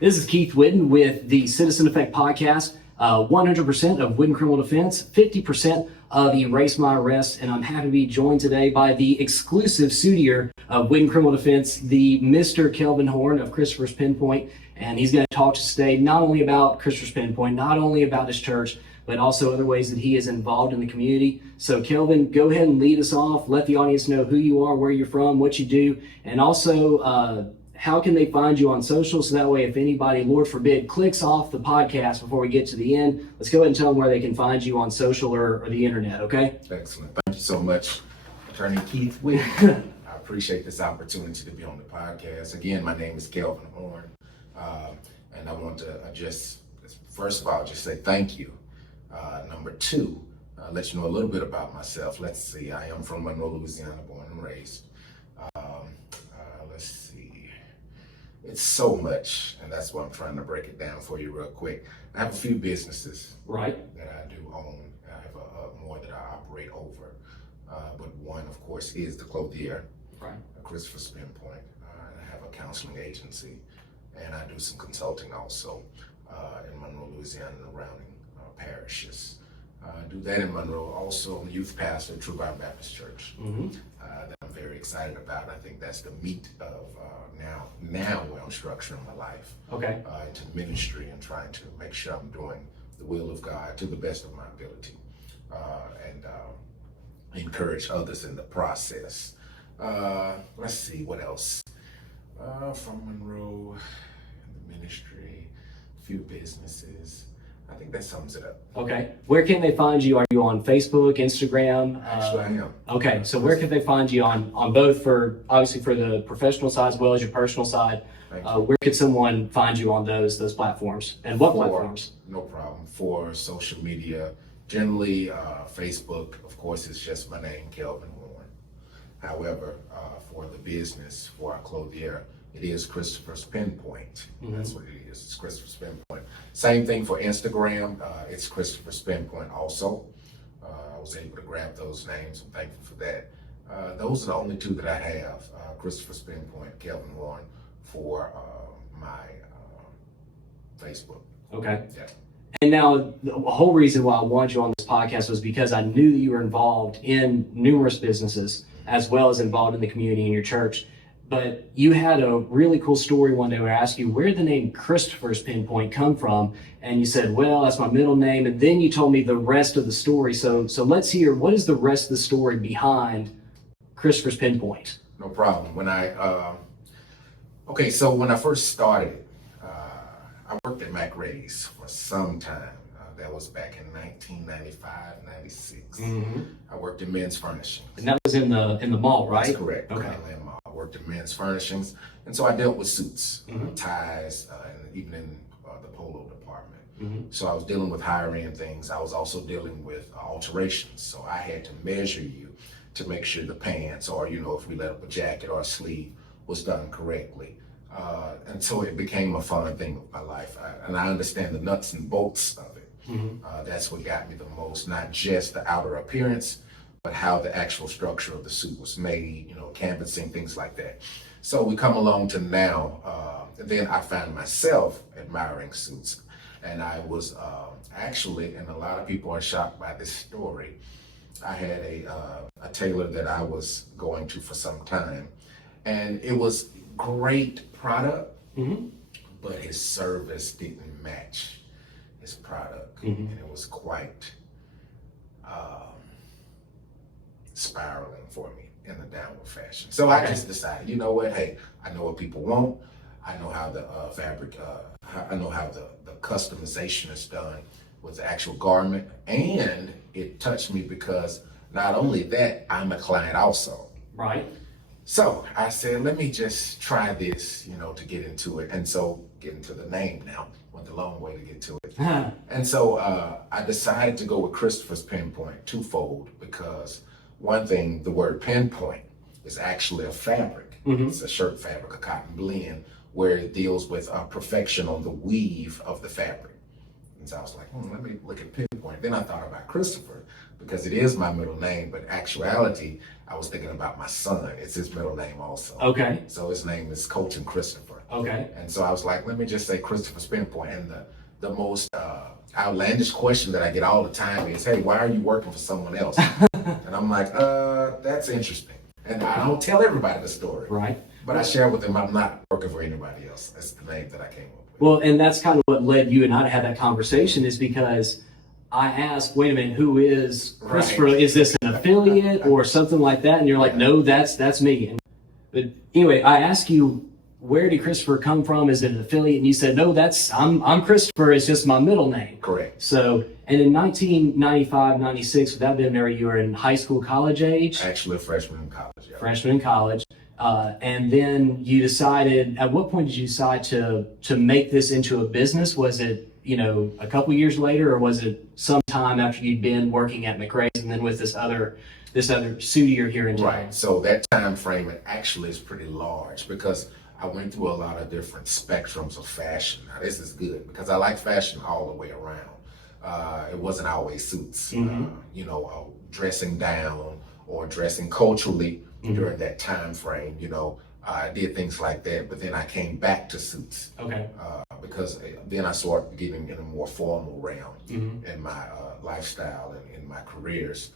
This is Keith Whiddon with the Citizen Effect Podcast. 100% of Whiddon Criminal Defense, 50% of Erase My Arrest, and I'm happy to be joined today by the exclusive suitier of Whiddon Criminal Defense, the Mr. Kelvin Horne of Christopher's Pinpoint, and he's going to talk to us today not only about Christopher's Pinpoint, not only about his church, but also other ways that he is involved in the community. So Kelvin, go ahead and lead us off. Let the audience know who you are, where you're from, what you do, and also how can they find you on social, so that way if anybody, Lord forbid, clicks off the podcast before we get to the end, let's go ahead and tell them where they can find you on social or the internet, okay? Excellent. Thank you so much, Attorney Keith Whiddon. I appreciate this opportunity to be on the podcast. Again, my name is Kelvin Horne, and I want to just, first of all, just say thank you. Number two, let you know a little bit about myself. Let's see, I am from Monroe, Louisiana, born and raised. Let's see. It's so much, and that's why I'm trying to break it down for you real quick. I have a few businesses that I do own. I have more that I operate over, but one, of course, is the clothier, Christopher's Pinpoint. I have a counseling agency, and I do some consulting also in Monroe, Louisiana, and surrounding parishes. I do that in Monroe. Also, I'm a youth pastor at True Vine Baptist Church that I'm very excited about. I think that's the meat of now where I'm structuring my life into ministry and trying to make sure I'm doing the will of God to the best of my ability and encourage others in the process. Let's see, what else? From Monroe, the ministry, a few businesses. I think that sums it up. Okay. Where can they find you? Are you on Facebook, Instagram? Actually, I am. Okay. So where can they find you on both, for obviously for the professional side as well as your personal side? Where could someone find you on those platforms, and what platforms? No problem. For social media, generally Facebook, of course, is just my name, Kelvin Horne. However, for the business, for our clothier, it is Christopher's Pinpoint. That's what it is. It's Christopher's Pinpoint. Same thing for Instagram. It's Christopher's Pinpoint also. I was able to grab those names. I'm thankful for that. Those are the only two that I have. Christopher's Pinpoint, Kelvin Horne, for my Facebook. Okay. Yeah. And now the whole reason why I wanted you on this podcast was because I knew that you were involved in numerous businesses as well as involved in the community in your church. But you had a really cool story one day where I asked you where did the name Christopher's Pinpoint come from, and you said, well, that's my middle name, and then you told me the rest of the story. So let's hear, what is the rest of the story behind Christopher's Pinpoint? No problem. When I first started, I worked at Mac Ray's for some time. That was back in 1995, 96. I worked in men's furnishings. And that was in the mall, right? That's correct. Okay. Mall. I worked in men's furnishings, and so I dealt with suits, ties, and even in the polo department. So I was dealing with higher end things. I was also dealing with alterations. So I had to measure you to make sure the pants, or if we let up a jacket or a sleeve, was done correctly. And so it became a fun thing of my life. And I understand the nuts and bolts of it. That's what got me the most, not just the outer appearance, but how the actual structure of the suit was made, canvassing, things like that. So we come along to now, then I found myself admiring suits. And I was actually, and a lot of people are shocked by this story, I had a tailor that I was going to for some time, and it was great product, but his service didn't match his product, and it was quite spiraling for me in a downward fashion. So I just decided, you know what, hey, I know what people want. I know how the fabric, I know how the customization is done with the actual garment, and it touched me because not only that, I'm a client also. Right. So I said, let me just try this, to get into it. And so get into the name now, went the long way to get to it. And so I decided to go with Christopher's Pinpoint twofold, because one thing, the word pinpoint is actually a fabric. It's a shirt fabric, a cotton blend, where it deals with perfection on the weave of the fabric. And so I was like, let me look at Pinpoint. Then I thought about Christopher, because it is my middle name, but actuality, I was thinking about my son. It's his middle name also. Okay. So his name is Colton Christopher. Okay. And so I was like, let me just say Christopher Spinpoint. And the most outlandish question that I get all the time is, hey, why are you working for someone else? And I'm like, that's interesting. And I don't tell everybody the story. Right. But I share with them I'm not working for anybody else. That's the name that I came up with. Well, and that's kind of what led you and I to have that conversation, is because I asked, wait a minute, who is Christopher? Right. Is this an affiliate or something like that? And you're like, no, that's me. But anyway, I asked you, where did Christopher come from? Is it an affiliate? And you said, no, I'm Christopher. It's just my middle name. Correct. So, and in 1995, 96, would that have been there, you were in high school, college age? Actually, a freshman in college. Yeah. Freshman in college. And then you decided, at what point did you decide to make this into a business? Was it, a couple years later, or was it sometime after you'd been working at McRae's and then with this other studio here in town? Right. So that time frame, it actually is pretty large because I went through a lot of different spectrums of fashion. Now this is good because I like fashion all the way around. It wasn't always suits, dressing down or dressing culturally during that time frame. I did things like that, but then I came back to suits. Okay. Because then I started getting in a more formal realm in my lifestyle and in my careers,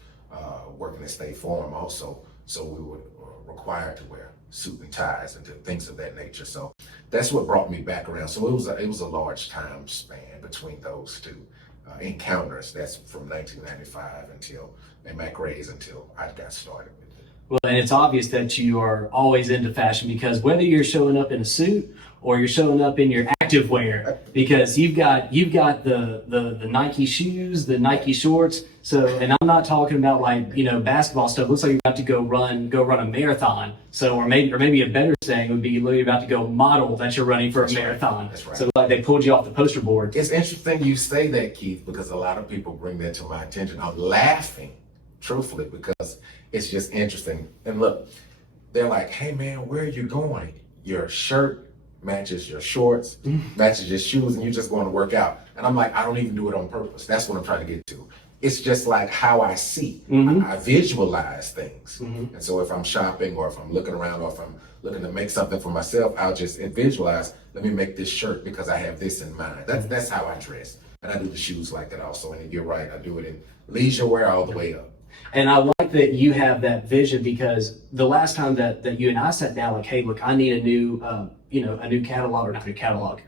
working at State Farm also. So we were required to wear suit and ties and things of that nature. So that's what brought me back around. So it was a large time span between those two encounters. That's from 1995 until McRae's until I got started with it. Well, and it's obvious that you are always into fashion, because whether you're showing up in a suit or you're showing up in your active wear, because you've got the Nike shoes, the Nike shorts. So, and I'm not talking about basketball stuff. Looks like you're about to go run a marathon. So, or maybe a better saying would be you're about to go model that you're running for a marathon. That's right. So like they pulled you off the poster board. It's interesting you say that, Keith, because a lot of people bring that to my attention. I'm laughing, truthfully, because it's just interesting. And look, they're like, hey man, where are you going? Your shirt matches your shorts, matches your shoes, and you're just going to work out. And I'm like, I don't even do it on purpose. That's what I'm trying to get to. It's just like how I see. I visualize things. And so if I'm shopping or if I'm looking around or if I'm looking to make something for myself, I'll just visualize, let me make this shirt because I have this in mind. That's how I dress. And I do the shoes like that also. And you're right, I do it in leisure wear all the way up. And I like that you have that vision, because the last time that you and I sat down, like, hey, look, I need a new catalog, or not new catalog.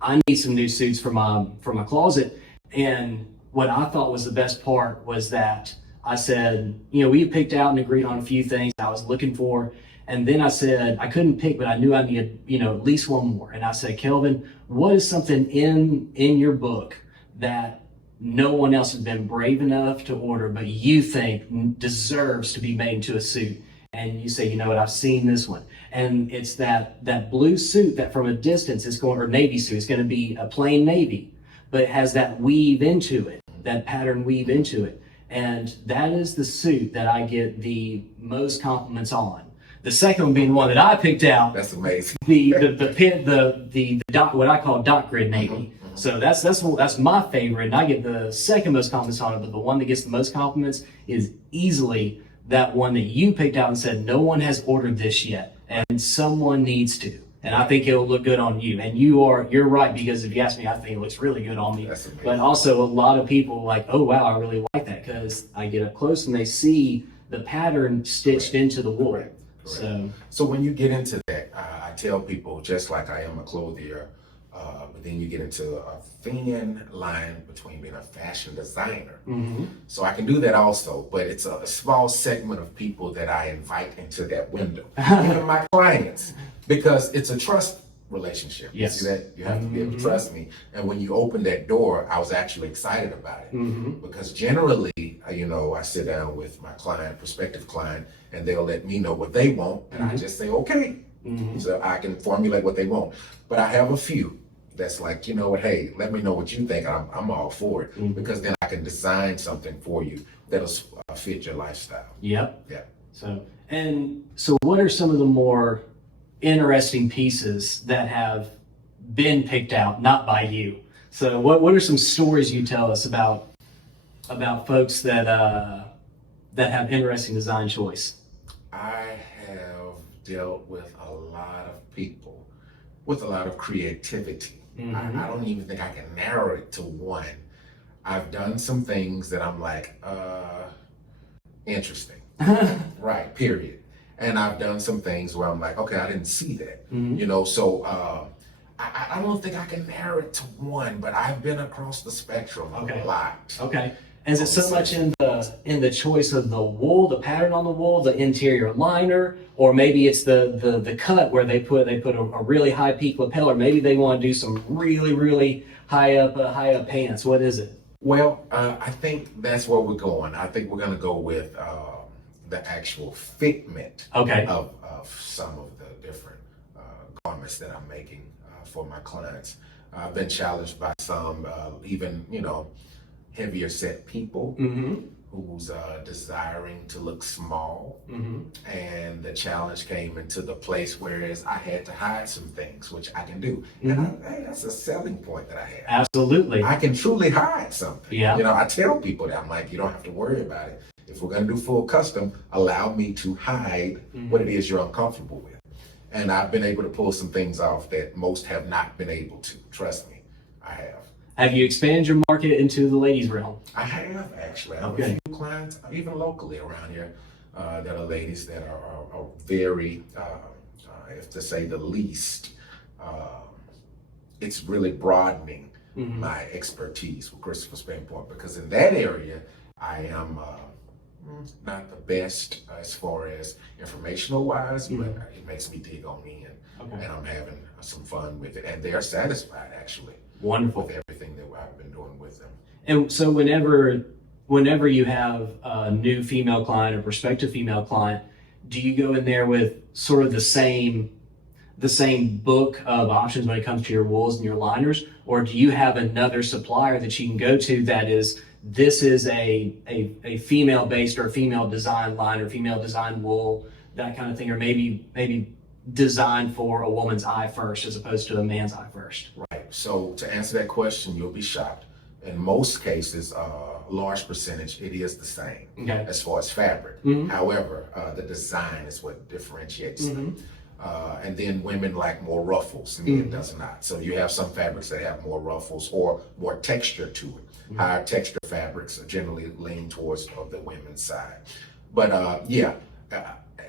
I need some new suits for my closet. And what I thought was the best part was that I said, we picked out and agreed on a few things I was looking for. And then I said, I couldn't pick, but I knew I needed, at least one more. And I said, Kelvin, what is something in your book that no one else has been brave enough to order, but you think deserves to be made into a suit? And you say, what, I've seen this one. And it's that blue suit that from a distance is going, or navy suit, it's going to be a plain navy, but it has that weave into it, that pattern weave into it. And that is the suit that I get the most compliments on. The second one being the one that I picked out. That's amazing. The dot, what I call dot grid navy. So that's my favorite, and I get the second most compliments on it. But the one that gets the most compliments is easily that one that you picked out and said no one has ordered this yet, and someone needs to. And I think it'll look good on you. And you're right, because if you ask me, I think it looks really good on me. That's amazing. But also a lot of people are like, oh wow, I really like that, because I get up close and they see the pattern stitched into the wool. Correct. So when you get into that, I tell people, just like I am a clothier, but then you get into a thin line between being a fashion designer. So I can do that also, but it's a small segment of people that I invite into that window, even my clients, because it's a trust relationship. Yes. You see that? You have to be able to trust me. And when you open that door, I was actually excited about it, because generally, I sit down with my prospective client, and they'll let me know what they want, and I just say, okay. So I can formulate what they want. But I have a few that's like, hey, let me know what you think. I'm all for it, because then I can design something for you that'll fit your lifestyle. Yep. Yeah. So what are some of the more interesting pieces that have been picked out, not by you? So what are some stories you tell us about folks that have interesting design choice? I have dealt with a lot of people with a lot of creativity. I don't even think I can narrow it to one. I've done some things that I'm like, interesting, right, period. And I've done some things where I'm like, okay, I didn't see that, you know, so I don't think I can narrow it to one, but I've been across the spectrum a lot. Okay. Is it so much in the choice of the wool, the pattern on the wool, the interior liner, or maybe it's the cut where they put a really high peak lapel, or maybe they want to do some really high up pants? What is it? Well, I think that's where we're going. I think we're going to go with the actual fitment of some of the different garments that I'm making for my clients. I've been challenged by some even, you know, heavier set people who's desiring to look small, and the challenge came into the place whereas I had to hide some things, which I can do, and that's a selling point that I have. Absolutely, I can truly hide something. Yeah, you know, I tell people that I'm like, you don't have to worry about it. If we're going to do full custom, allow me to hide what it is you're uncomfortable with, and I've been able to pull some things off that most have not been able to. Trust me, I have. Have you expanded your market into the ladies realm? I have, actually. I have a few clients, even locally around here, that are ladies that are very, if to say the least, it's really broadening my expertise with Christopher Spanport, because in that area, I am not the best as far as informational wise, but it makes me dig on me, and I'm having some fun with it, and they're satisfied, actually. Wonderful. With everything that I've been doing with them. And so whenever you have a new female client or prospective female client, do you go in there with sort of the same book of options when it comes to your wools and your liners, or do you have another supplier that you can go to that is, this is a female based or female design liner, female design wool, that kind of thing, or maybe designed for a woman's eye first as opposed to a man's eye first? Right. So to answer that question, you'll be shocked. In most cases, a large percentage, it is the same as far as fabric. However, the design is what differentiates them. And then women like more ruffles, men does not. So you have some fabrics that have more ruffles or more texture to it. Higher texture fabrics generally lean towards the women's side. But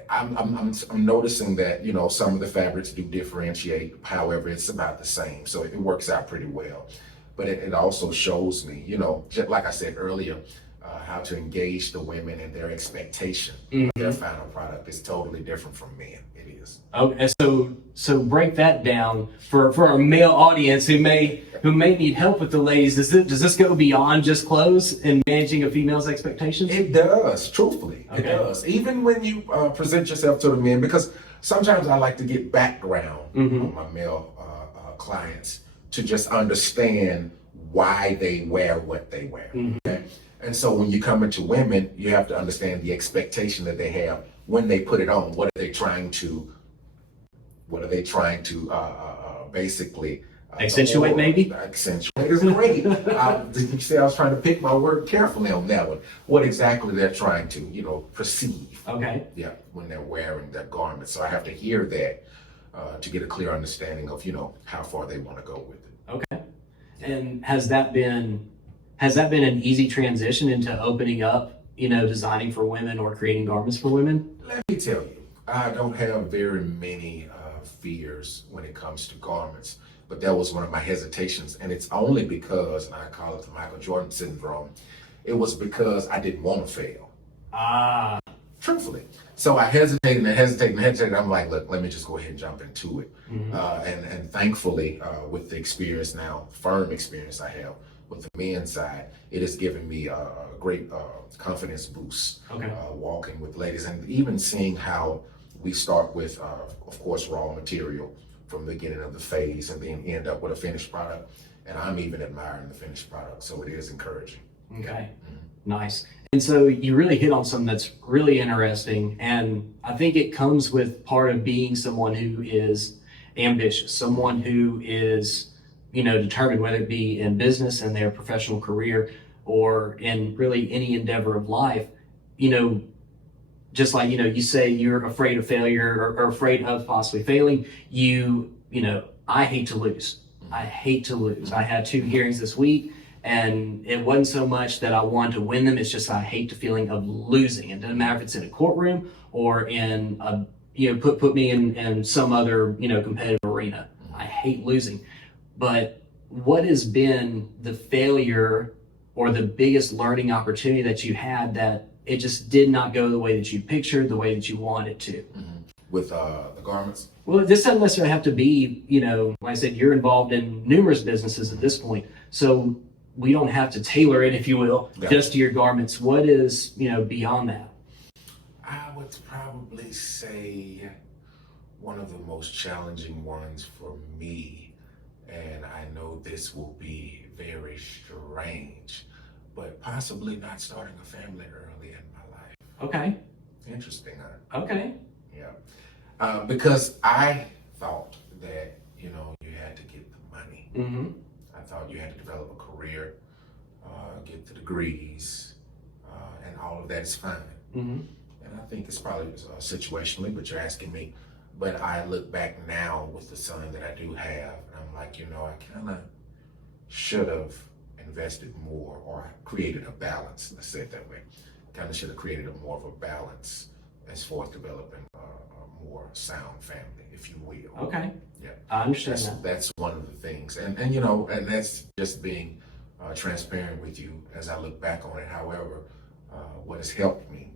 I'm noticing that, you know, some of the fabrics do differentiate. However, it's about the same, so it works out pretty well. But it also shows me, you know, just like I said earlier, how to engage the women and their expectation. Their final product is totally different from men. It is. Okay, so break that down for our male audience who may need help with the ladies. Does this go beyond just clothes and managing a female's expectations? It does, truthfully. It does. Even when you present yourself to the men, because sometimes I like to get background on my male clients to just understand why they wear what they wear. Okay? And so when you come into women, you have to understand the expectation that they have when they put it on. What are they trying to basically accentuate? Maybe accentuate is great. You see, I was trying to pick my word carefully on that one. What exactly they're trying to, you know, perceive. Yeah, when they're wearing that garment. So I have to hear that to get a clear understanding of, you know, how far they want to go with it. And has that been an easy transition into opening up, you know, designing for women or creating garments for women? Let me tell you, I don't have very many fears when it comes to garments, but that was one of my hesitations, and it's only because, and I call it the Michael Jordan syndrome, it was because I didn't want to fail. Truthfully. So I hesitated. I'm like, look, let me just go ahead and jump into it. And thankfully, with the experience now, firm experience I have with the men's side, it has given me a great confidence boost walking with ladies, and even seeing how we start with, of course, raw material from the beginning of the phase and then end up with a finished product. And I'm even admiring the finished product, so it is encouraging. Nice. And so you really hit on something that's really interesting, and I think it comes with part of being someone who is ambitious, someone who is, you know, determined, whether it be in business and their professional career or in really any endeavor of life. You know, just like, you know, you say you're afraid of failure or afraid of possibly failing, you know, I hate to lose. I hate to lose. I had 2 hearings this week, and it wasn't so much that I wanted to win them. It's just I hate the feeling of losing. It doesn't matter if it's in a courtroom or in a, put me in some other, competitive arena. I hate losing. But what has been the failure or the biggest learning opportunity that you had that it just did not go the way that you pictured, the way that you wanted to? With the garments? Well, this doesn't necessarily have to be, like I said, you're involved in numerous businesses at this point. So we don't have to tailor it, if you will, just to your garments. What is, beyond that? I would probably say one of the most challenging ones for me, and I know this will be very strange, but possibly not starting a family early in my life. Okay. Interesting, huh? Okay. Yeah. Because I thought that, you had to get the money. Mm-hmm. I thought you had to develop a career, get the degrees, and all of that is fine. Mm-hmm. And I think it's probably situationally, but you're asking me. But I look back now with the son that I do have, and I'm like, I kind of should have invested more or created a balance. Let's say it that way. Kind of should have created more of a balance as far as developing a more sound family, if you will. Okay. Yeah. I understand that. That's one of the things. And and that's just being transparent with you as I look back on it. However, what has helped me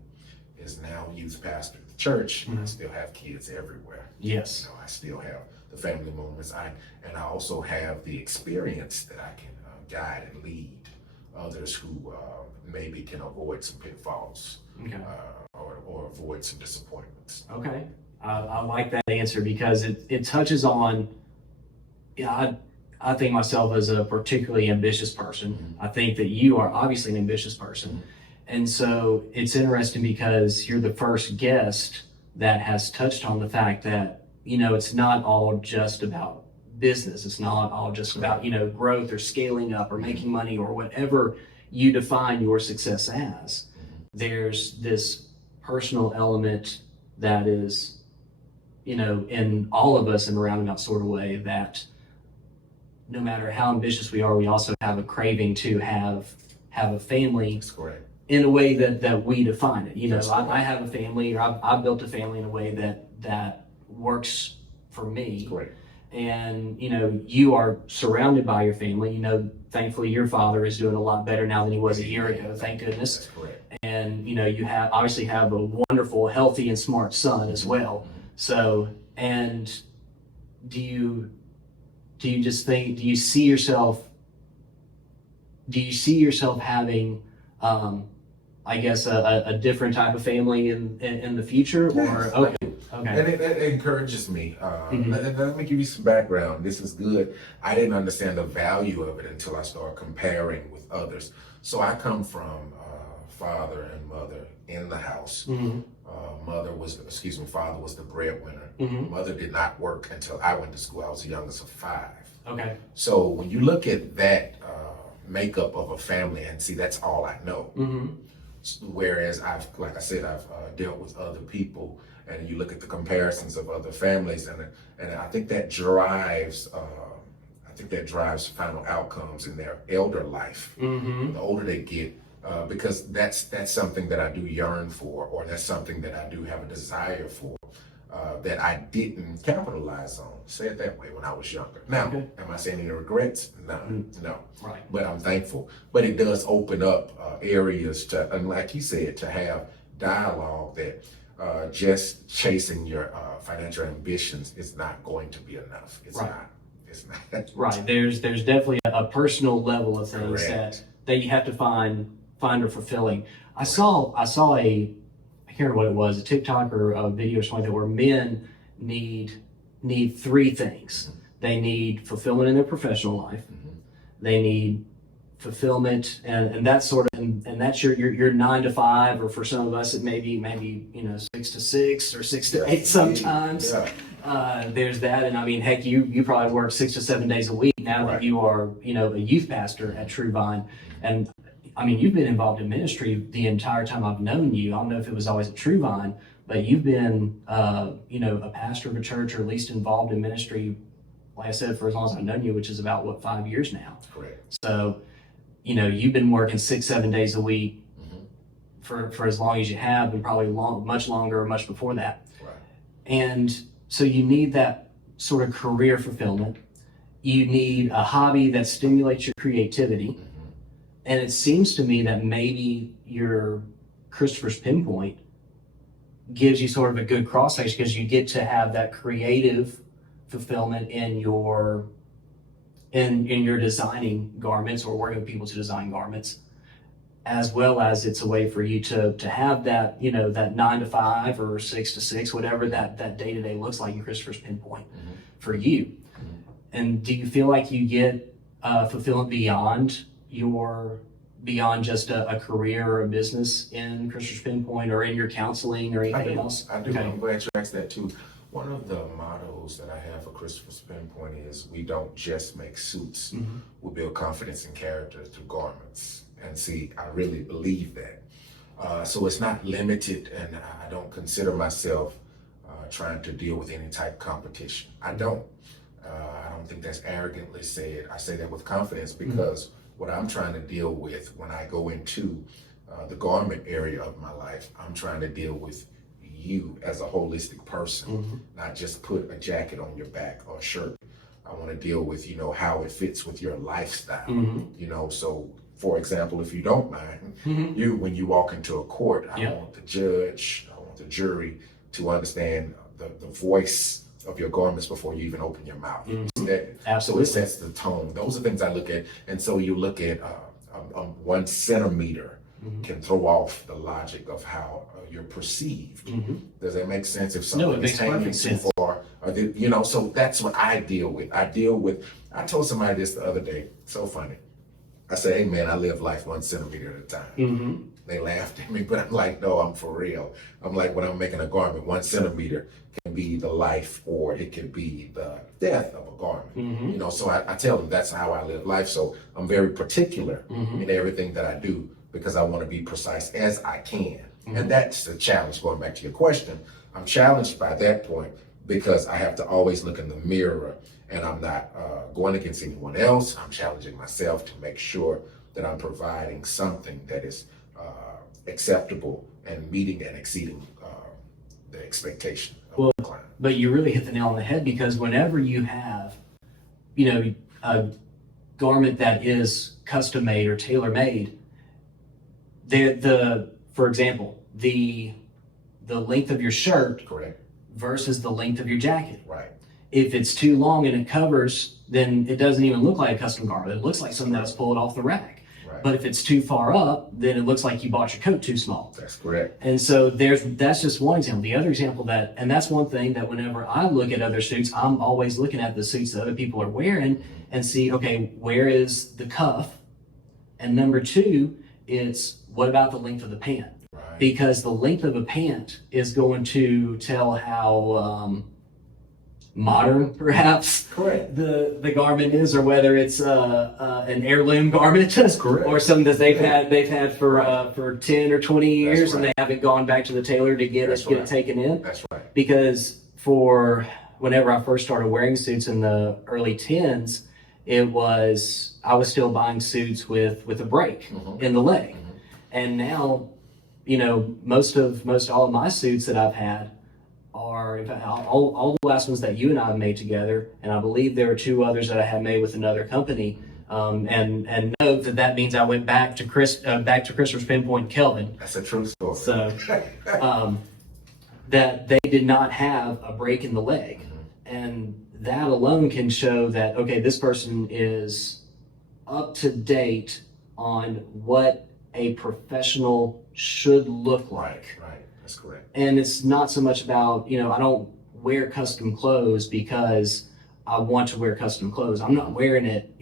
is now youth pastor at the church. Mm-hmm. I still have kids everywhere. Yes. I still have the family moments. I also have the experience that I can guide and lead others who maybe can avoid some pitfalls. Okay. Or avoid some disappointments. Okay. I like that answer because it touches on, I think myself as a particularly ambitious person. Mm-hmm. I think that you are obviously an ambitious person. Mm-hmm. And so it's interesting because you're the first guest that has touched on the fact that, it's not all just about business. It's not all just about, growth or scaling up or making money or whatever you define your success as. There's this personal element that is, in all of us in a roundabout sort of way, that no matter how ambitious we are, we also have a craving to have a family. That's correct. In a way that we define it. I have a family, or I've built a family in a way that works for me. Correct. And, you are surrounded by your family. Thankfully your father is doing a lot better now than he was a year ago. Thank goodness. That's correct. And, you obviously have a wonderful, healthy and smart son as well. Mm-hmm. So, and do you see yourself having, I guess a different type of family in the future? Yes, or okay. And it encourages me. Mm-hmm. Let me give you some background. This is good. I didn't understand the value of it until I started comparing with others. So I come from father and mother in the house. Mm-hmm. Father was the breadwinner. Mm-hmm. Mother did not work until I went to school. I was the youngest of 5. Okay. So when you look at that makeup of a family, and see, that's all I know. Mm-hmm. Whereas I've dealt with other people, and you look at the comparisons of other families, and I think that drives final outcomes in their elder life. Mm-hmm. The older they get, because that's something that I do yearn for, or that's something that I do have a desire for, that I didn't capitalize on. Say it that way, when I was younger. Now, okay. Am I saying any regrets? No, no. Right. But I'm thankful. But it does open up areas to, and like you said, to have dialogue that just chasing your financial ambitions is not going to be enough. It's right. not. It's not. Right. There's definitely a personal level of things that you have to find or fulfilling. I saw a, I can't remember what it was, a TikTok or a video or something like that, where men need 3 things. Mm-hmm. They need fulfillment in their professional life. Mm-hmm. They need fulfillment and that sort of, and that's your 9 to 5, or for some of us it may be 6 to 6 or 6 to 8 sometimes. Yeah. There's that, and I mean, heck, you probably work 6 to 7 days a week now that you are a youth pastor at True Vine. And I mean, you've been involved in ministry the entire time I've known you. I don't know if it was always at True Vine, but you've been a pastor of a church, or at least involved in ministry like I said, for as long as I've known you, which is about, what, 5 years now. Correct. So, you've been working 6-7 days a week for as long as you have, and probably much longer or much before that. Right. And so you need that sort of career fulfillment. You need a hobby that stimulates your creativity. And it seems to me that maybe your Christopher's Pinpoint gives you sort of a good cross section, because you get to have that creative fulfillment in your designing garments, or working with people to design garments, as well as it's a way for you to have that, that 9 to 5 or 6 to 6, whatever that day-to-day looks like in Christopher's Pinpoint for you. And do you feel like you get fulfillment beyond just a career or a business in Christopher's Pinpoint, or in your counseling, or anything else? I do. Okay. I'm glad you asked that too. One of the mottos that I have for Christopher's Pinpoint is, we don't just make suits, we build confidence and character through garments. And see, I really believe that. So it's not limited, and I don't consider myself trying to deal with any type of competition. I don't think that's arrogantly said. I say that with confidence, because what I'm trying to deal with when I go into the garment area of my life, I'm trying to deal with you as a holistic person, not just put a jacket on your back or a shirt. I want to deal with, how it fits with your lifestyle, so for example, if you don't mind, when you walk into a court, I want the judge, I want the jury to understand the voice of your garments before you even open your mouth. Absolutely. So it sets the tone. Those are things I look at. And so you look at 1 centimeter can throw off the logic of how you're perceived. Does that make sense? If something is hanging too far, so that's what I deal with. I told somebody this the other day, so funny. I said, hey man, I live life 1 centimeter at a time. They laughed at me, but I'm like, no, I'm for real. I'm like, when I'm making a garment, 1 centimeter can be the life, or it can be the death of a garment. So I tell them that's how I live life. So I'm very particular in everything that I do, because I want to be precise as I can. And that's the challenge. Going back to your question, I'm challenged by that point, because I have to always look in the mirror, and I'm not going against anyone else. I'm challenging myself to make sure that I'm providing something that is acceptable and meeting and exceeding the expectation of the client. But you really hit the nail on the head, because whenever you have, a garment that is custom made or tailor made, for example, the length of your shirt, correct, versus the length of your jacket. Right. If it's too long and it covers, then it doesn't even look like a custom garment. It looks like something that's pulled off the rack. Right. But if it's too far up, then it looks like you bought your coat too small. That's correct. And so that's just one example. The other example and that's one thing that whenever I look at other suits, I'm always looking at the suits that other people are wearing and see, okay, where is the cuff? And number 2, it's what about the length of the pant? Right. Because the length of a pant is going to tell how modern, perhaps, correct, the garment is, or whether it's an heirloom garment, correct, or something that they've had for 10 or 20 years, and they haven't gone back to the tailor to get it taken in. That's right. Because whenever I first started wearing suits in the early 10s, I was still buying suits with a break in the leg, and now, most all of my suits that I've had are, in fact, all the last ones that you and I have made together, and I believe there are 2 others that I have made with another company. And know that means I went back to Christopher's Pinpoint, Kelvin. That's a true story. So that they did not have a break in the leg, and that alone can show that, okay, this person is up to date on what a professional should look like. Right. That's correct. And it's not so much about, I don't wear custom clothes because I want to wear custom clothes. I'm not wearing it,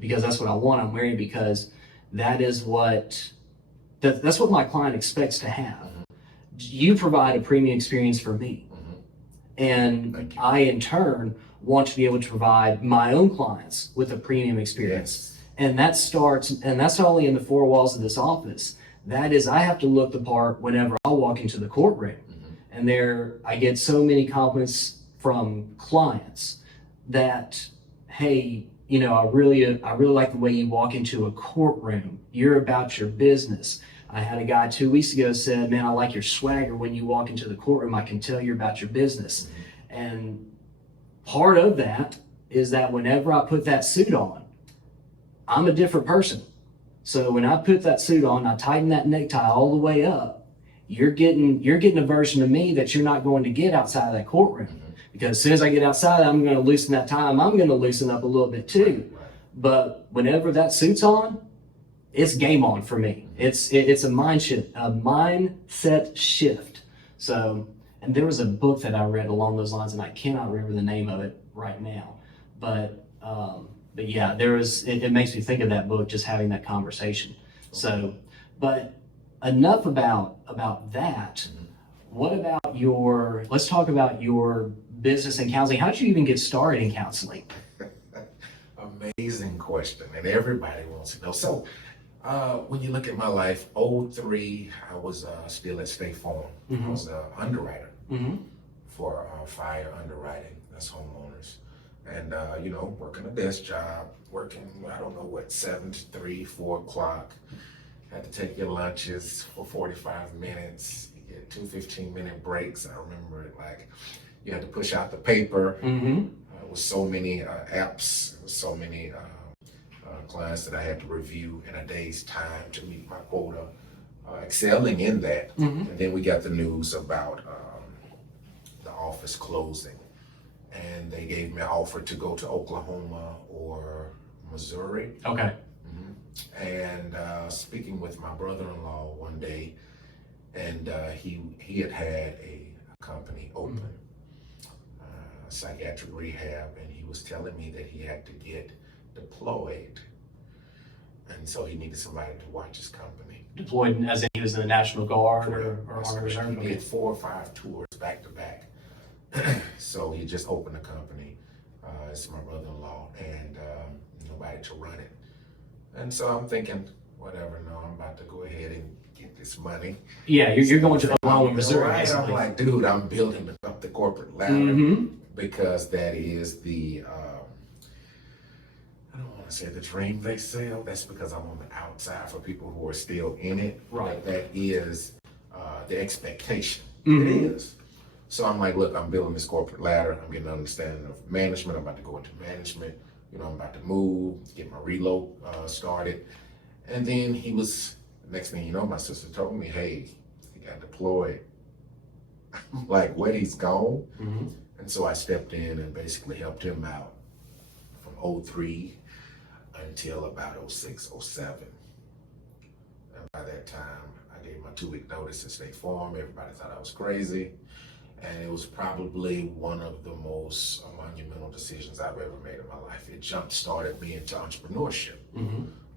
because that's what I want. I'm wearing it because that's what my client expects to have. You provide a premium experience for me. And I, in turn, want to be able to provide my own clients with a premium experience. Yes. And that's not only in the 4 walls of this office. That is, I have to look the part whenever I walk into the courtroom. And I get so many compliments from clients that hey, I really like the way you walk into a courtroom. You're about your business. I had a guy 2 weeks ago said, man, I like your swagger when you walk into the courtroom. I can tell you're about your business. And part of that is that whenever I put that suit on, I'm a different person. So when I put that suit on, I tighten that necktie all the way up, you're getting a version of me that you're not going to get outside of that courtroom. Because as soon as I get outside, I'm going to loosen that tie. I'm going to loosen up a little bit too. But whenever that suit's on, it's game on for me. It's a mindset shift. So, and there was a book that I read along those lines, and I cannot remember the name of it right now. But yeah, it makes me think of that book, just having that conversation. So, but enough about that. What about let's talk about your business and counseling. How did you even get started in counseling? Amazing question, and everybody wants to know. So, when you look at my life, 2003, I was still at State Farm. I was an underwriter for fire underwriting. That's homeowners, and working a desk job, working 7 to 3, 4 o'clock. Had to take your lunches for 45 minutes. You get 2 15-minute breaks. I remember it like you had to push out the paper. With so many apps, with so many clients that I had to review in a day's time to meet my quota, excelling in that. And then we got the news about the office closing, and they gave me an offer to go to Oklahoma or Missouri. Okay. And speaking with my brother-in-law one day, and he had a company open, psychiatric rehab, and he was telling me that he had to get deployed, and so he needed somebody to watch his company. Deployed as in he was in the National Guard or Army Reserve? He did 4 or 5 tours back to back. So he just opened a company. It's my brother-in-law, and nobody to run it. And so I'm thinking, whatever, no, I'm about to go ahead and get this money. Yeah, you're going to Oklahoma, Missouri. Right, I'm like, dude, I'm building up the corporate ladder because that is the, I don't want to say the dream they sell. That's because I'm on the outside for people who are still in it. Right. But that is the expectation. It is. So I'm like, look, I'm building this corporate ladder. I'm getting an understanding of management. I'm about to go into management. I'm about to move, get my reload started. And then next thing you know, my sister told me, hey, he got deployed. I'm like, what, he's gone? And so I stepped in and basically helped him out from 03 until about 06, 07. And by that time, I gave my 2-week notice to State Farm. Everybody thought I was crazy. And it was probably one of the most monumental decisions I've ever made in my life. It jump-started me into entrepreneurship.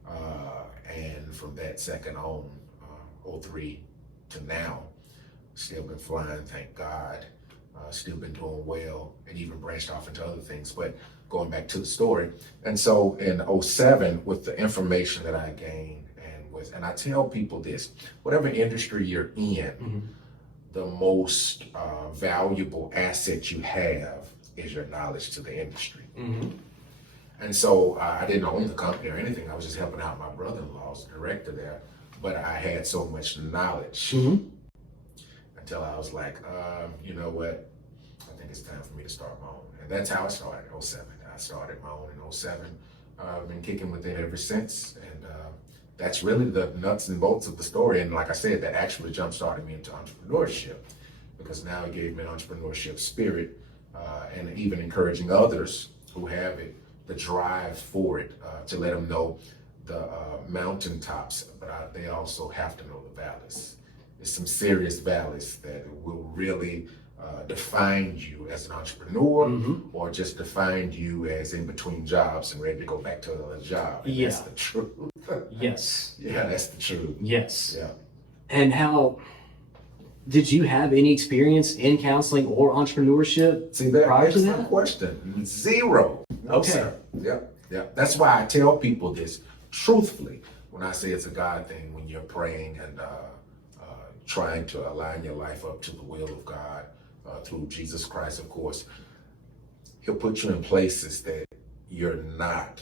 And from that second on, 03 to now, still been flying, thank God. Still been doing well, and even branched off into other things. But going back to the story, and so in 07, with the information that I gained, and I tell people this, whatever industry you're in, the most valuable asset you have is your knowledge to the industry. And so I didn't own the company or anything. I was just helping out my brother-in-law's director there, but I had so much knowledge until I was like, you know what? I think it's time for me to start my own. And that's how I started in 07. I started my own in 07. I've been kicking with it ever since. And that's really the nuts and bolts of the story. And like I said, that actually jump-started me into entrepreneurship, because now it gave me an entrepreneurship spirit, and even encouraging others who have it, the drive for it, to let them know the mountaintops, but they also have to know the valleys. There's some serious valleys that will really define you as an entrepreneur, or just define you as in between jobs and ready to go back to another job. And that's the truth. Yes. Yeah, that's the truth. Yes. Yeah. And how did you have any experience in counseling or entrepreneurship? See, that's prior to my that? question. Zero. No, Okay. sir. Yep. That's why I tell people this truthfully when I say it's a God thing, when you're praying and trying to align your life up to the will of God through Jesus Christ, of course. He'll put you in places that you're not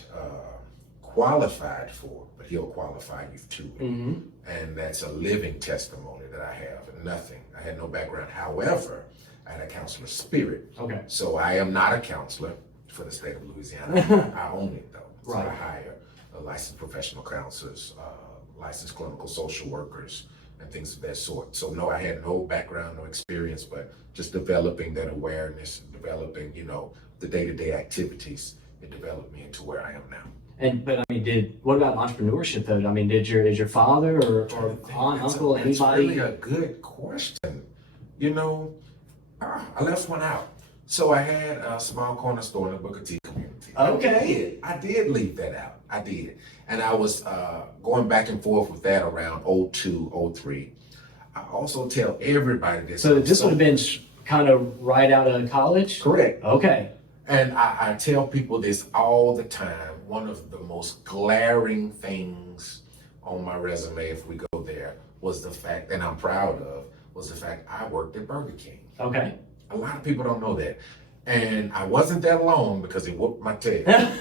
qualified for, but he'll qualify you to it. And that's a living testimony that I have. Nothing. I had no background. However, I had a counselor spirit. Okay. So I am not a counselor for the state of Louisiana. I own it though. So Right. I hire licensed professional counselors, licensed clinical social workers, and things of that sort. So no, I had no background, no experience, but just developing that awareness, developing, the day-to-day activities, it developed me into where I am now. But I mean, what about entrepreneurship though? I mean, is your father or aunt, uncle, anybody? That's really a good question. I left one out. So I had a small corner store in the Booker T community. Okay. I did leave that out. I did. And I was going back and forth with that around 02, 03. I also tell everybody this. So this would have been kind of right out of college? Correct. Okay. And I tell people this all the time. One of the most glaring things on my resume, if we go there, was the fact, and I'm proud of, was the fact I worked at Burger King. Okay. A lot of people don't know that. And I wasn't that long because it whooped my tail.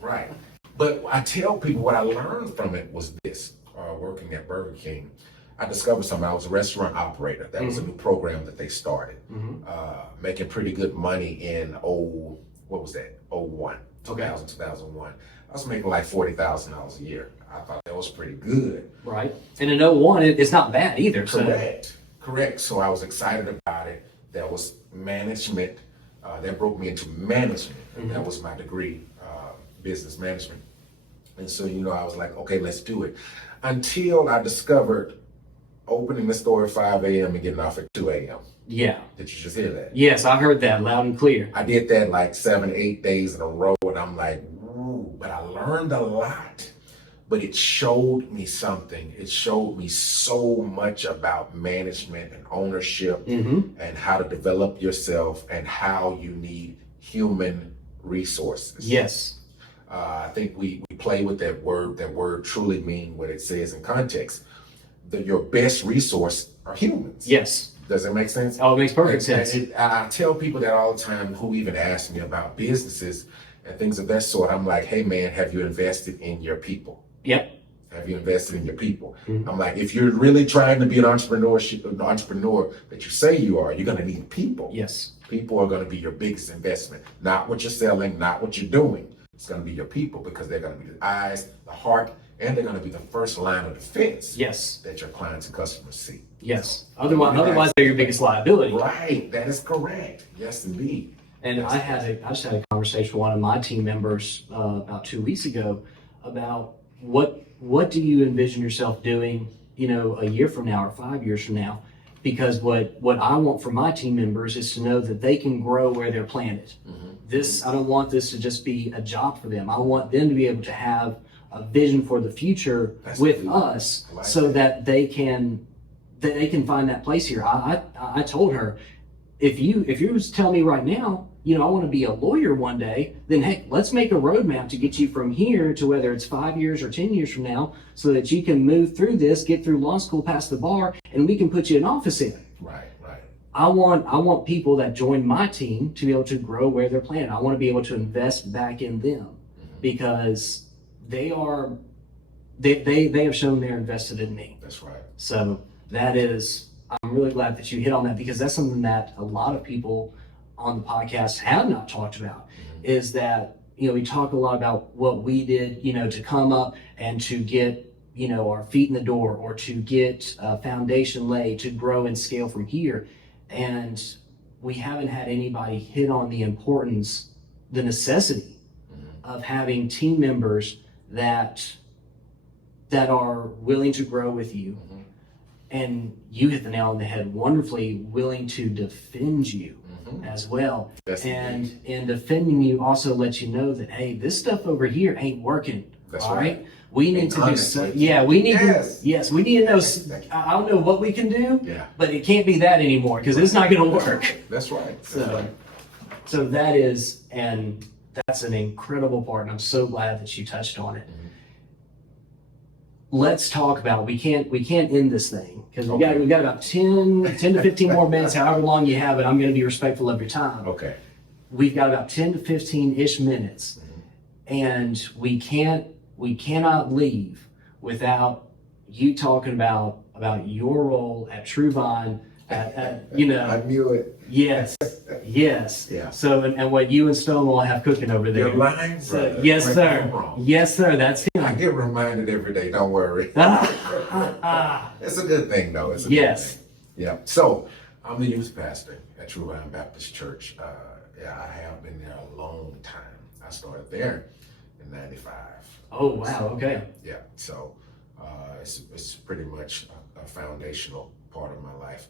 Right. But I tell people what I learned from it was this, working at Burger King. I discovered something. I was a restaurant operator. That was a new program that they started. Making pretty good money in 01, 2001. I was making like $40,000 a year. I thought that was pretty good. Right. And in 01, it's not bad either. Correct. So I was excited about it. There was management. That broke me into management. And that was my degree, business management. And so, I was like, okay, let's do it. Until I discovered opening the store at 5 a.m. and getting off at 2 a.m. Yeah. Did you just hear that? Yes, I heard that loud and clear. I did that like 7, 8 days in a row, and I'm like, ooh, but I learned a lot. But it showed me something. It showed me so much about management and ownership and how to develop yourself and how you need human resources. Yes. I think we play with that word. That word truly means what it says in context. Your best resource are humans. Yes. Does that make sense? Oh, it makes perfect sense. I tell people that all the time who even ask me about businesses and things of that sort. I'm like, hey man, have you invested in your people? Yep. Have you invested in your people? I'm like, if you're really trying to be an entrepreneur that you say you are, you're going to need people. Yes. People are going to be your biggest investment. Not what you're selling, not what you're doing. It's going to be your people because they're going to be the eyes, the heart, and they're going to be the first line of defense. Yes. That your clients and customers see. Yes. Otherwise, they're your biggest liability. Right. That is correct. Yes, indeed. And I just had a conversation with one of my team members about 2 weeks ago about what do you envision yourself doing, a year from now or 5 years from now? Because what I want for my team members is to know that they can grow where they're planted. I don't want this to just be a job for them. I want them to be able to have a vision for the future with us, so that they can find that place here. I told her, if you was telling me right now, I want to be a lawyer one day, then heck, let's make a roadmap to get you from here to whether it's 5 years or 10 years from now, so that you can move through this, get through law school, pass the bar, and we can put you in office in. Right. I want people that join my team to be able to grow where they're planted. I want to be able to invest back in them because they have shown they're invested in me. That's right. So I'm really glad that you hit on that, because that's something that a lot of people on the podcast have not talked about, is that, we talk a lot about what we did, to come up and to get, our feet in the door, or to get a foundation laid to grow and scale from here. And we haven't had anybody hit on the importance, the necessity of having team members that are willing to grow with you. And you hit the nail on the head wonderfully, willing to defend you as well. And in defending you also lets you know that, hey, this stuff over here ain't working. That's all right. We need to do so. Yeah, we need to. We need to know. I don't know what we can do, but it can't be that anymore, because it's not going to work. That's right. So that is, and that's an incredible part, and I'm so glad that you touched on it. Let's talk about, we can't end this thing, because we got about 10 to 15 more minutes, however long you have it. I'm going to be respectful of your time. Okay. We've got about 10 to 15-ish minutes. and we cannot leave without you talking about your role at True Vine. You know, I knew it. yes. Yeah. So, and what you and Stonewall have cooking over there. Your line, So, brother. yes, Correct sir. me if I'm wrong. Yes, sir. That's him. I get reminded every day. Don't worry. It's a good thing, though. It's a Yes. good thing. Yeah. So I'm the youth pastor at True Vine Baptist Church. Yeah, I have been there a long time. I started there in '95. Oh, wow. Okay. Yeah. So it's pretty much a foundational part of my life.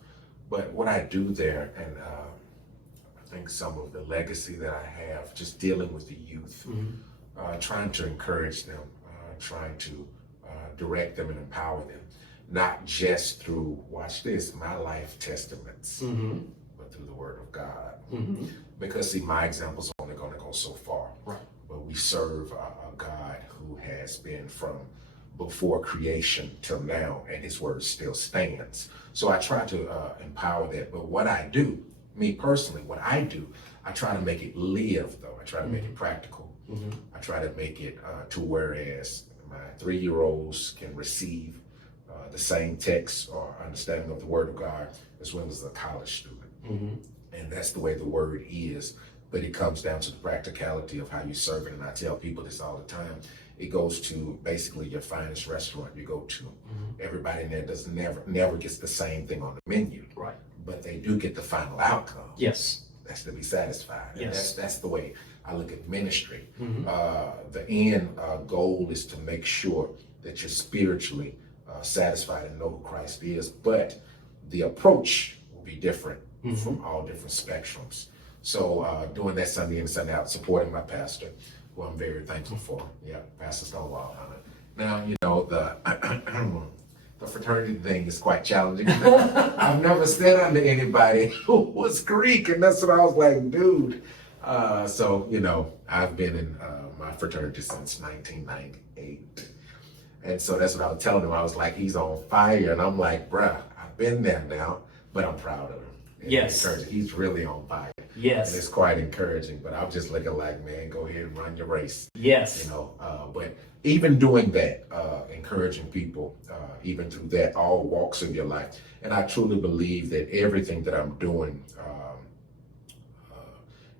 But what I do there, and I think some of the legacy that I have, just dealing with the youth, trying to encourage them, trying to direct them and empower them, not just through, watch this, my life testaments, but through the Word of God. Because see, my example's only going to go so far. Right. But we serve a God who has been from before creation till now, and His Word still stands. So I try to empower that. But what I do, me personally, I try to make it live, though. I try to make it practical. I try to make it to whereas my 3-year-olds can receive the same text or understanding of the Word of God as well as a college student. And that's the way the Word is. But it comes down to the practicality of how you serve it. And I tell people this all the time. It goes to basically your finest restaurant you go to. Everybody in there never gets the same thing on the menu. Right. But they do get the final outcome. Yes. That's to be satisfied. And Yes. that's the way I look at ministry. The end goal is to make sure that you're spiritually satisfied and know who Christ is. But the approach will be different from all different spectrums. So doing that Sunday in and Sunday out, supporting my pastor, who I'm very thankful for. Yeah, Pastor Stonewall. Now, you know, the fraternity thing is quite challenging. I've never sat under anybody who was Greek, and that's what I was like, dude. So, you know, I've been in my fraternity since 1998. And so that's what I was telling him. I was like, he's on fire. And I'm like, bruh, I've been there now, but I'm proud of him. And Yes. he's really on fire. Yes. And it's quite encouraging, but I'm just looking like, man, go ahead and run your race. Yes. You know, but even doing that, encouraging people, even through that, all walks of your life. And I truly believe that everything that I'm doing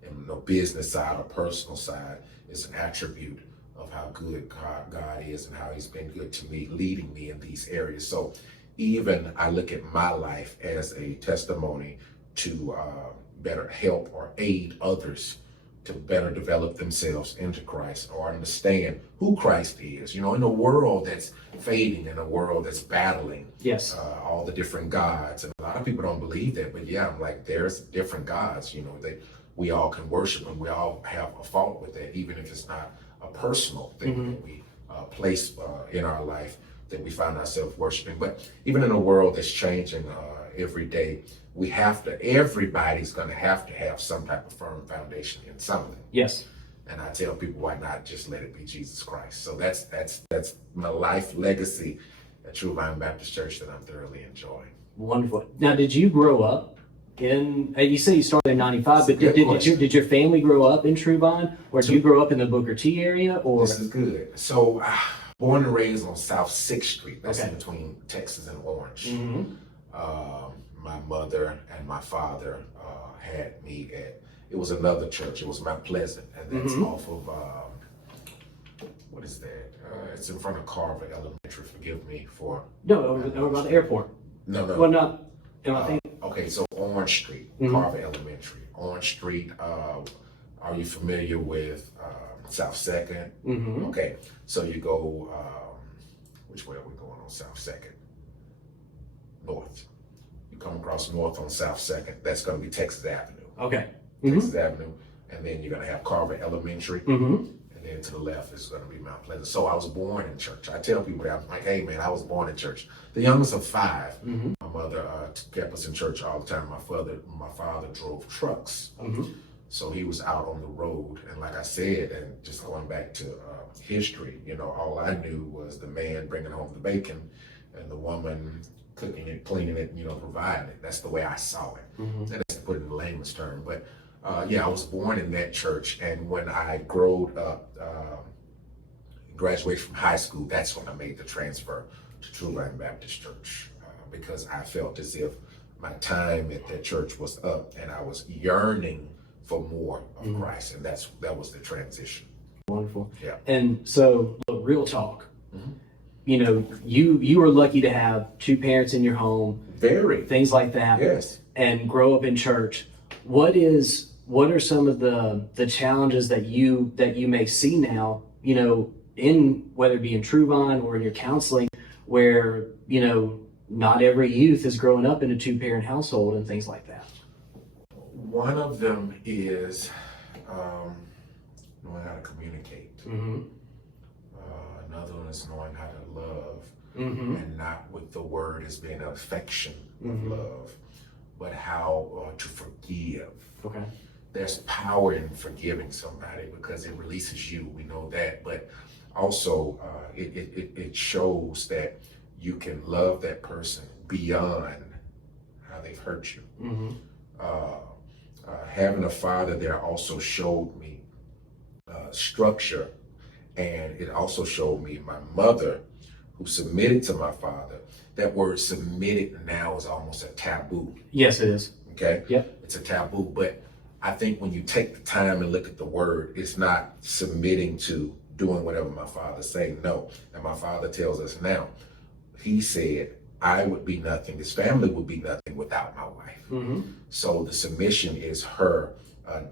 in the business side or personal side is an attribute of how good God is and how He's been good to me, leading me in these areas. So even I look at my life as a testimony to better help or aid others to better develop themselves into Christ or understand who Christ is. You know, in a world that's fading, in a world that's battling, Yes. all the different gods. And a lot of people don't believe that, but yeah, I'm like, there's different gods, you know, that we all can worship, and we all have a fault with that, even if it's not a personal thing that we place in our life that we find ourselves worshiping. But even in a world that's changing every day, everybody's going to have some type of firm foundation in something. Yes. And I tell people, why not just let it be Jesus Christ? So that's my life legacy at True Vine Baptist Church that I'm thoroughly enjoying. Wonderful. Now, did you grow up you say you started in '95, but did your family grow up in True Vine, or did you grow up in the Booker T area? Or this is good. So born and raised on South 6th Street. That's Okay. in between Texas and Orange. My mother and my father had me at, it was another church. It was Mount Pleasant, and that's off of, what is that? It's in front of Carver Elementary. Forgive me for. No, over by the airport. No. Well, not. I think. Okay, so Orange Street, Carver Elementary. Orange Street, are you familiar with South 2nd? Okay, so you go, which way are we going on South 2nd? North. You come across north on South 2nd, that's going to be Texas Avenue. Okay. Texas Avenue, and then you're going to have Carver Elementary, and then to the left is going to be Mount Pleasant. So I was born in church. I tell people that, I'm like, hey man, I was born in church. The youngest of 5. My mother kept us in church all the time. My father drove trucks. So he was out on the road. And like I said, and just going back to history, you know, all I knew was the man bringing home the bacon and the woman cooking it, cleaning it, you know, providing it. That's the way I saw it. And that's to put it in layman's term. But Yeah, I was born in that church, and when I growed up, graduated from high school, that's when I made the transfer to True Life Baptist Church, because I felt as if my time at that church was up, and I was yearning for more of Christ, and that was the transition. Wonderful. Yeah. And so, look, real talk. You know, you were lucky to have two parents in your home, Very. things like that. Yes. And grow up in church. What are some of the challenges that you may see now, you know, in whether it be in Truvine or in your counseling, where, you know, not every youth is growing up in a two-parent household and things like that? One of them is knowing how to communicate. Another one is knowing how to love, and not with the word as being an affection of love, but how to forgive. Okay. There's power in forgiving somebody because it releases you. We know that, but also it shows that you can love that person beyond how they've hurt you. Having a father there also showed me structure, and it also showed me my mother, who submitted to my father. That word submitted now is almost a taboo. Yes, it is. Okay? Yep. It's a taboo, but I think when you take the time and look at the word, it's not submitting to doing whatever my father's saying. No. And my father tells us now, he said, I would be nothing, this family would be nothing without my wife. So the submission is her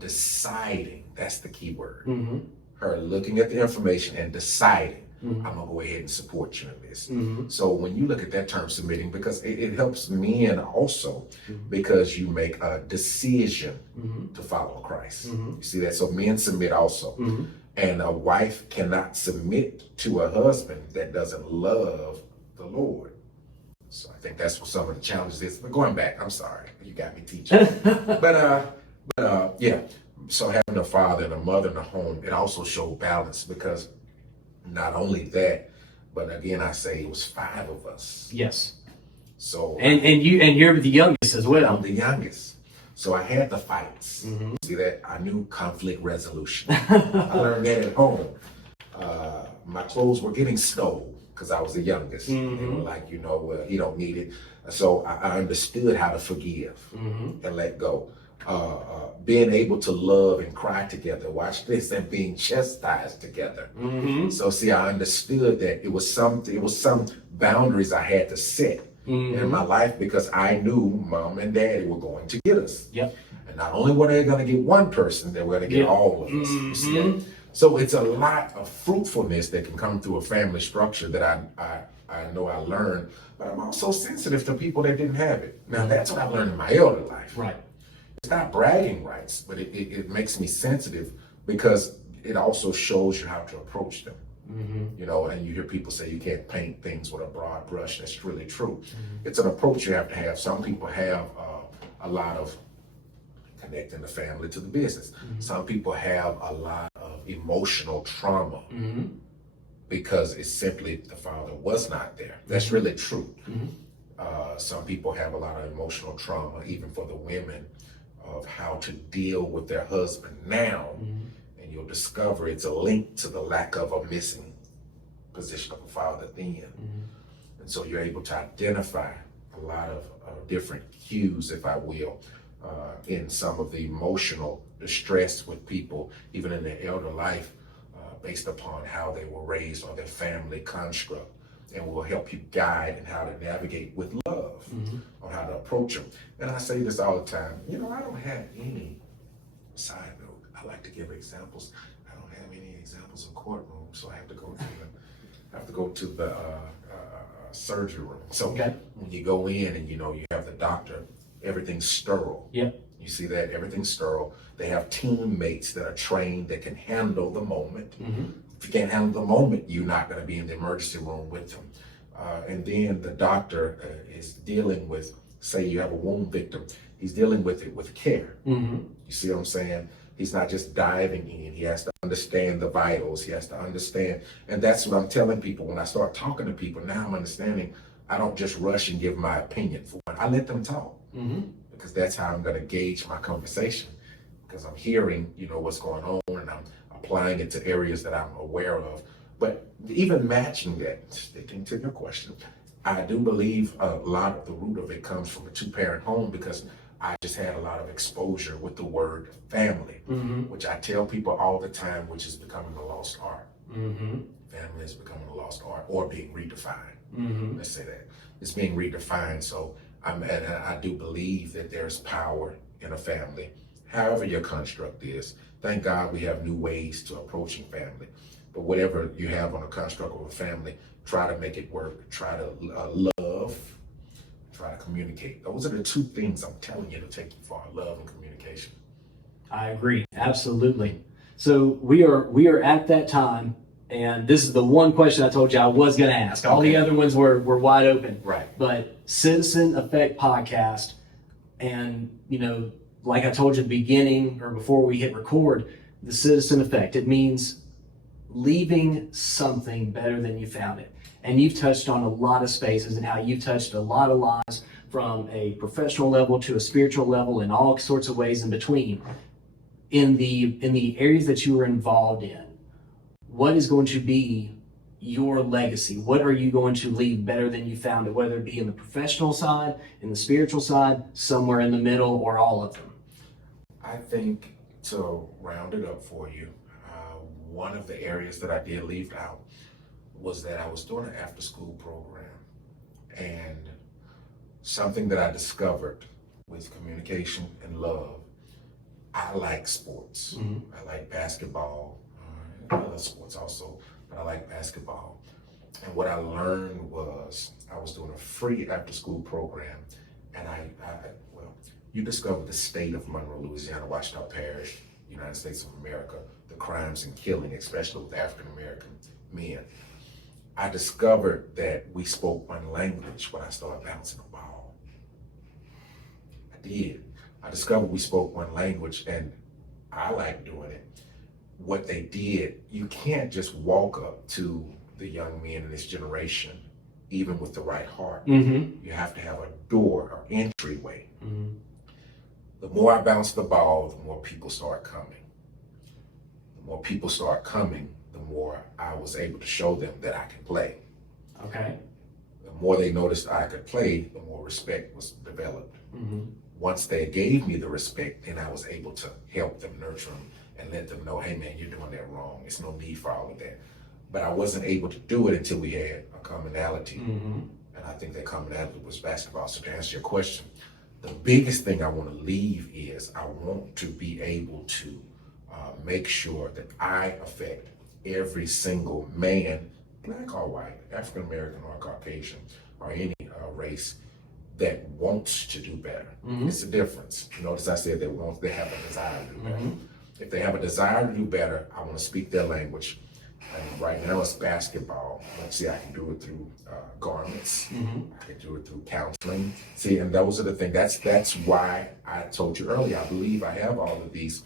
deciding, that's the key word. Her looking at the information and deciding, I'm gonna go ahead and support you in this. So when you look at that term submitting, because it helps men also, because you make a decision to follow Christ. You see that? So men submit also. And a wife cannot submit to a husband that doesn't love the Lord. So I think that's what some of the challenges is. But going back, I'm sorry, you got me teaching. but yeah. So having a father and a mother in the home, it also showed balance, because not only that, but again, I say it was 5 of us. Yes. So and you're the youngest as well. I'm the youngest. So I had the fights. See that? I knew conflict resolution. I learned that at home. My clothes were getting stolen because I was the youngest. They were like, you know, he don't need it. So I understood how to forgive and let go. Being able to love and cry together, watch this, and being chastised together. So see, I understood that it was some boundaries I had to set in my life, because I knew mom and daddy were going to get us. Yep. And not only were they going to get one person, they were going to get all of us. You see that? So it's a lot of fruitfulness that can come through a family structure that I know I learned, but I'm also sensitive to people that didn't have it. Now that's what I've learned in my elder life. Right. It's not bragging rights, but it makes me sensitive, because it also shows you how to approach them. You know, and you hear people say you can't paint things with a broad brush. That's really true. It's an approach you have to have. Some people have a lot of connecting the family to the business. Some people have a lot of emotional trauma because it's simply the father was not there. That's really true. Some people have a lot of emotional trauma, even for the women, of how to deal with their husband now, and you'll discover it's a link to the lack of a missing position of a father then. And so you're able to identify a lot of different cues, if I will, in some of the emotional distress with people, even in their elder life, based upon how they were raised or their family construct. And will help you guide in how to navigate with love on how to approach them. And I say this all the time, you know, I don't have any side note. I like to give examples. I don't have any examples of courtroom, so I have to go to the surgery room. So when you go in and you know you have the doctor, everything's sterile. Yep. You see that? Everything's sterile. They have teammates that are trained that can handle the moment. If you can't handle the moment, you're not going to be in the emergency room with them. And then the doctor is dealing with, say you have a wound victim, he's dealing with it with care. You see what I'm saying? He's not just diving in. He has to understand the vitals. He has to understand. And that's what I'm telling people when I start talking to people. Now I'm understanding I don't just rush and give my opinion. For one, I let them talk because that's how I'm going to gauge my conversation. because I'm hearing, what's going on, and I'm applying it to areas that I'm aware of. But even matching that, sticking to your question, I do believe a lot of the root of it comes from a two-parent home, because I just had a lot of exposure with the word family, which I tell people all the time, which is becoming a lost art. Family is becoming a lost art, or being redefined. Let's say that. It's being redefined. So I do believe that there's power in a family, however your construct is. Thank God we have new ways to approaching family. But whatever you have on a construct of a family, try to make it work. Try to love. Try to communicate. Those are the two things I'm telling you to take you far: love and communication. I agree, absolutely. So we are at that time, and this is the one question I told you I was going to ask. All the other ones were wide open. Right. But Citizen Effect Podcast, and like I told you at the beginning or before we hit record, the Citizen Effect, it means leaving something better than you found it. And you've touched on a lot of spaces and how you've touched a lot of lives, from a professional level to a spiritual level, and all sorts of ways in between. In the areas that you were involved in, what is going to be your legacy? What are you going to leave better than you found it, whether it be in the professional side, in the spiritual side, somewhere in the middle, or all of them? I think, to round it up for you, one of the areas that I did leave out was that I was doing an after-school program, and something that I discovered with communication and love. I like sports. I like basketball, other sports also, but I like basketball. And what I learned was I was doing a free after-school program, and you discover the state of Monroe, Louisiana, Ouachita Parish, United States of America, the crimes and killing, especially with African-American men. I discovered that we spoke one language when I started bouncing a ball. I did. I discovered we spoke one language, and I like doing it. What they did, you can't just walk up to the young men in this generation, even with the right heart. You have to have a door or entryway. The more I bounce the ball, the more people start coming. The more people start coming, the more I was able to show them that I can play. Okay. The more they noticed I could play, the more respect was developed. Once they gave me the respect, then I was able to help them, nurture them, and let them know, hey man, you're doing that wrong. There's no need for all of that. But I wasn't able to do it until we had a commonality. And I think that commonality was basketball. So to answer your question, the biggest thing I want to leave is I want to be able to make sure that I affect every single man, black or white, African American or Caucasian, or any race, that wants to do better. It's a difference. Notice I said they have a desire to do better. If they have a desire to do better, I want to speak their language. And right now it's basketball. Let's see, I can do it through garments. I can do it through counseling. See, and those are the things. That's why I told you earlier, I believe I have all of these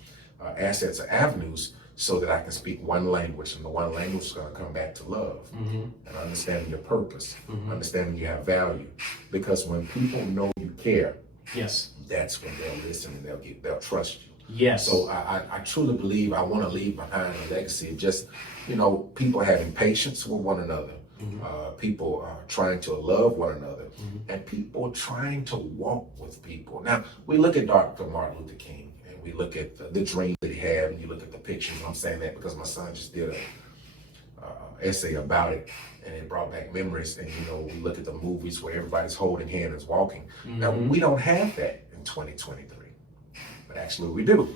assets or avenues so that I can speak one language, and the one language is going to come back to love and understanding your purpose, understanding you have value. Because when people know you care, yes, that's when they'll listen and they'll trust you. Yes. So I truly believe I want to leave behind a legacy of just, people having patience with one another, people trying to love one another, and people trying to walk with people. Now, we look at Dr. Martin Luther King, and we look at the dream that he had, and you look at the pictures. I'm saying that because my son just did a essay about it, and it brought back memories. And we look at the movies where everybody's holding hands and walking. Now, we don't have that in 2023. But actually we do.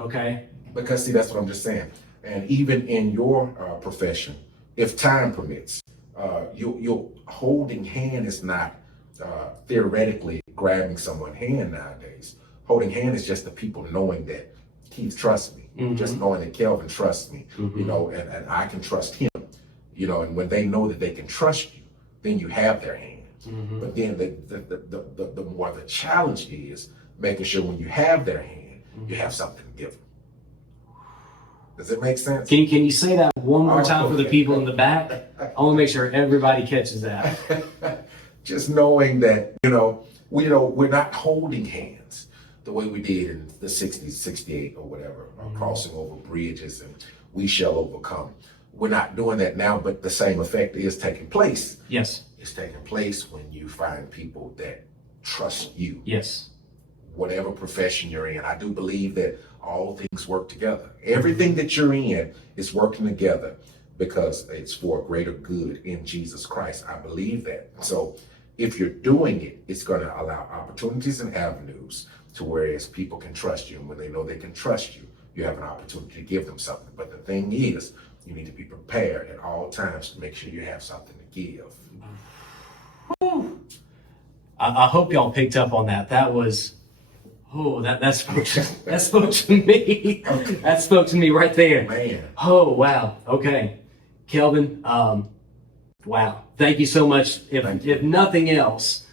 Okay. Because see, that's what I'm just saying. And even in your profession, if time permits, your holding hand is not theoretically grabbing someone's hand nowadays. Holding hand is just the people knowing that Keith trusts me, just knowing that Kelvin trusts me, and I can trust him, and when they know that they can trust you, then you have their hand. But then the more the challenge is making sure when you have their hand, you have something to give them. Does it make sense? Can you say that one more time for the people in the back? I want to make sure everybody catches that. Just knowing that, we're not holding hands, the way we did in the 60s, 68 or whatever, crossing over bridges and we shall overcome. We're not doing that now, but the same effect is taking place. Yes. It's taking place when you find people that trust you. Yes. Whatever profession you're in, I do believe that all things work together. Everything that you're in is working together because it's for a greater good in Jesus Christ. I believe that. So if you're doing it, it's going to allow opportunities and avenues to whereas people can trust you. And when they know they can trust you, you have an opportunity to give them something. But the thing is, you need to be prepared at all times to make sure you have something to give. Whew. I hope y'all picked up on that. That was, that spoke to me. Okay. That spoke to me right there. Man. Oh, wow. Okay. Kelvin, wow. Thank you so much. If nothing else,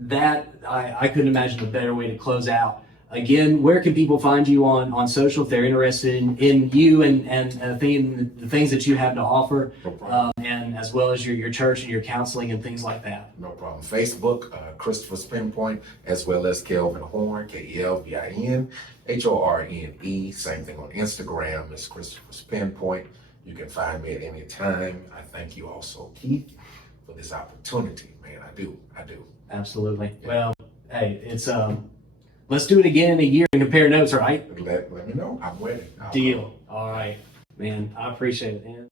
that I couldn't imagine a better way to close out. Again, where can people find you on social if they're interested in you and the things that you have to offer, No problem. and as well as your church and your counseling and things like that? No problem. Facebook, Christopher's Pinpoint, as well as Kelvin Horne, Kelvin Horne. Same thing on Instagram. It's Christopher's Pinpoint. You can find me at any time. I thank you also, Keith, for this opportunity, man. I do. Absolutely. Yeah. Well, hey, it's let's do it again in a year and compare notes, right? Let me know. I'm ready. Deal. All right, man. I appreciate it, man.